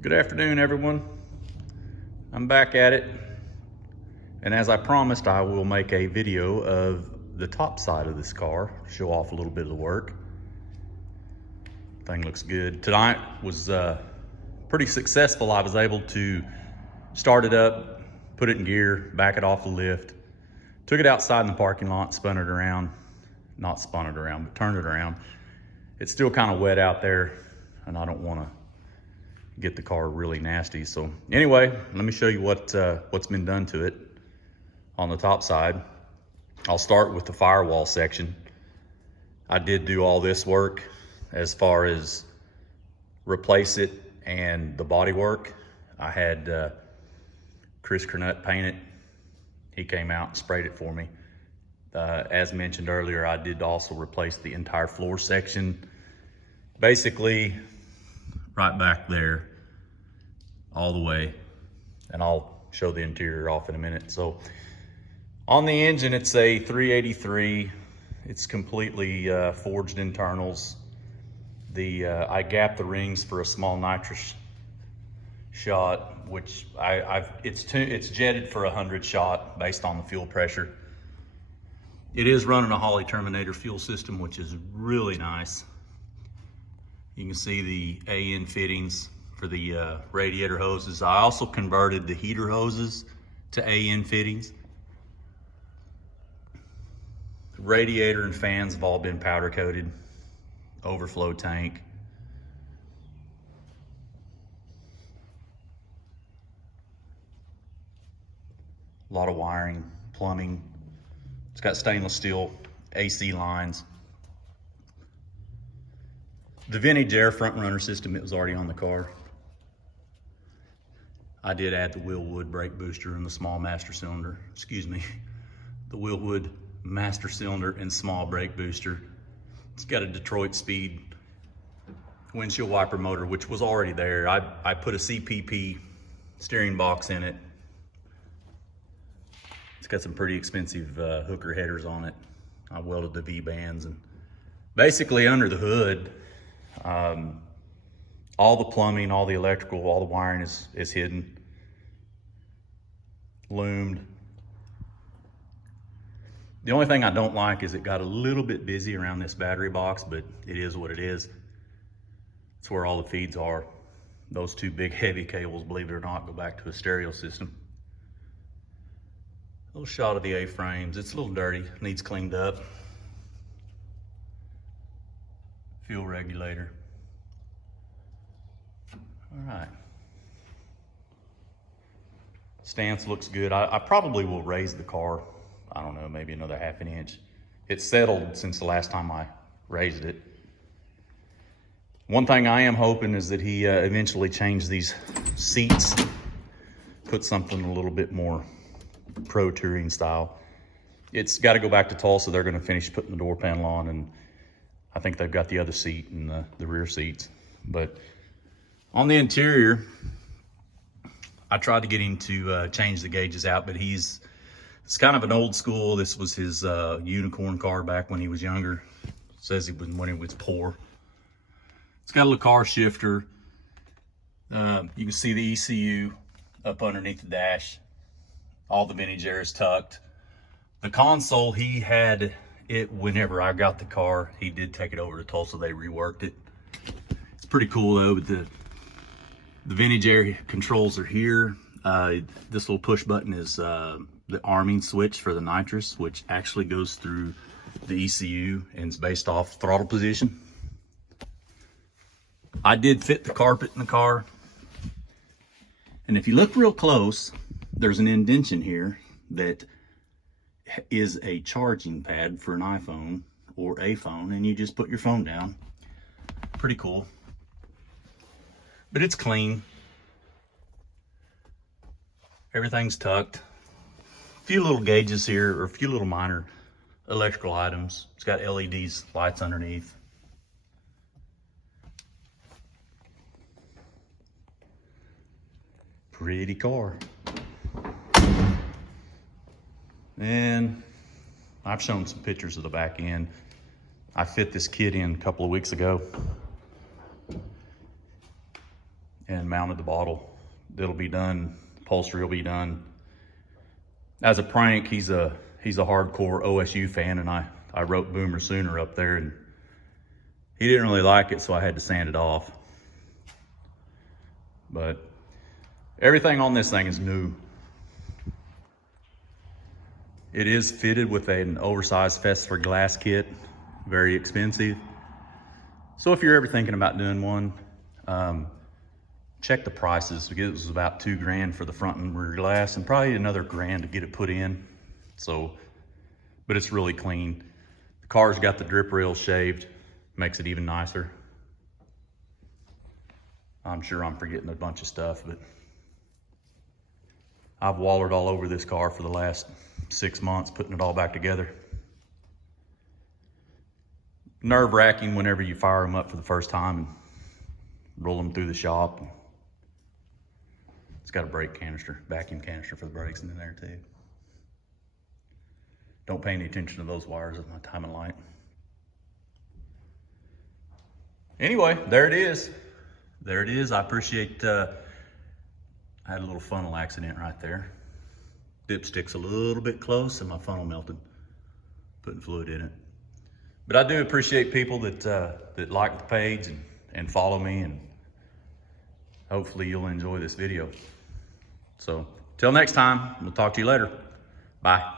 Good afternoon, everyone. I'm back at it, and as I promised, I will make a video of the top side of this car, show off a little bit of the work. Thing looks good. Tonight was pretty successful. I was able to start it up, put it in gear, back it off the lift, took it outside in the parking lot, spun it around, not spun it around, but turned it around. It's still kind of wet out there, and I don't want to get the car really nasty. So anyway, let me show you what's been done to it on the top side. I'll start with the firewall section. I did do all this work as far as replace it and the body work. I had Chris Cronut paint it. He came out and sprayed it for me. As mentioned earlier, I did also replace the entire floor section. Basically, right back there, all the way, and I'll show the interior off in a minute. So on the engine, it's a 383. It's completely forged internals. I gapped the rings for a small nitrous shot, which it's jetted for 100 shot based on the fuel pressure. It is running a Holley Terminator fuel system, which is really nice. You can see the AN fittings for the radiator hoses. I also converted the heater hoses to AN fittings. The radiator and fans have all been powder coated. Overflow tank. A lot of wiring, plumbing. It's got stainless steel AC lines. The vintage air front runner system, it was already on the car. I did add the Wilwood brake booster and the small master cylinder, the Wilwood master cylinder and small brake booster. It's got a Detroit Speed windshield wiper motor, which was already there. I put a CPP steering box in it. It's got some pretty expensive hooker headers on it. I welded the V-bands, and basically under the hood, all the plumbing, all the electrical, all the wiring is hidden, loomed. The only thing I don't like is it got a little bit busy around this battery box, but it is what it is. It's where all the feeds are. Those two big heavy cables, believe it or not, go back to a stereo system. A little shot of the A-frames. It's a little dirty, needs cleaned up. Fuel regulator. All right. Stance looks good. I probably will raise the car, I don't know, maybe another ½ an inch. It's settled since the last time I raised it. One thing I am hoping is that he eventually change these seats, put something a little bit more pro touring style. It's got to go back to Tulsa. They're going to finish putting the door panel on, and I think they've got the other seat and the rear seats. But on the interior, I tried to get him to change the gauges out, but it's kind of an old school. This was his unicorn car back when he was younger. Says when he was poor. It's got a little car shifter. You can see the ECU up underneath the dash. All the vintage air is tucked. The console, he had it whenever I got the car. He did take it over to Tulsa. They reworked it. It's pretty cool though, but the vintage air controls are here. This little push button is the arming switch for the nitrous, which actually goes through the ECU and is based off throttle position. I did fit the carpet in the car. And if you look real close, there's an indention here that is a charging pad for an iPhone or a phone, and you just put your phone down. Pretty cool. But it's clean. Everything's tucked. A few little gauges here, or a few little minor electrical items. It's got LEDs, lights underneath. Pretty car. And I've shown some pictures of the back end. I fit this kit in a couple of weeks ago. and mounted the bottle. It'll be done, upholstery will be done. As a prank, he's a hardcore OSU fan, and I wrote Boomer Sooner up there, and he didn't really like it, so I had to sand it off. But everything on this thing is new. It is fitted with an oversized Fessler glass kit, very expensive. So if you're ever thinking about doing one, check the prices. It was about $2,000 for the front and rear glass, and probably another $1,000 to get it put in. So, but it's really clean. The car's got the drip rail shaved, makes it even nicer. I'm sure I'm forgetting a bunch of stuff, but I've wallered all over this car for the last 6 months, putting it all back together. Nerve-wracking whenever you fire them up for the first time and roll them through the shop. It's got a brake canister, vacuum canister for the brakes in there too. Don't pay any attention to those wires with my timing light. Anyway, there it is. There it is. I appreciate, I had a little funnel accident right there. Dipstick's a little bit close and my funnel melted, putting fluid in it. But I do appreciate people that like the page and follow me, and hopefully you'll enjoy this video. So till next time, we'll talk to you later. Bye.